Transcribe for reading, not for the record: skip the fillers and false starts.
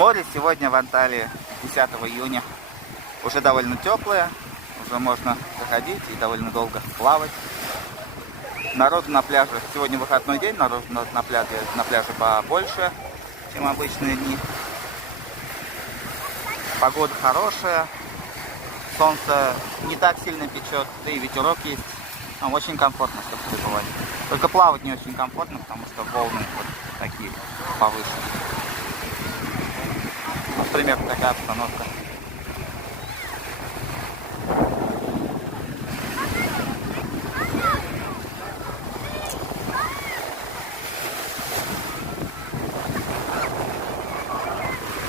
Море сегодня в Анталии 10 июня. Уже довольно теплое, уже можно заходить и довольно долго плавать. Народу на пляже, сегодня выходной день, народу на пляже побольше, чем обычные дни. Погода хорошая, солнце не так сильно печет, да и ветерок есть. Очень комфортно, чтобы пребывать. Только плавать не очень комфортно, потому что волны вот такие повышенные. Примерно такая обстановка.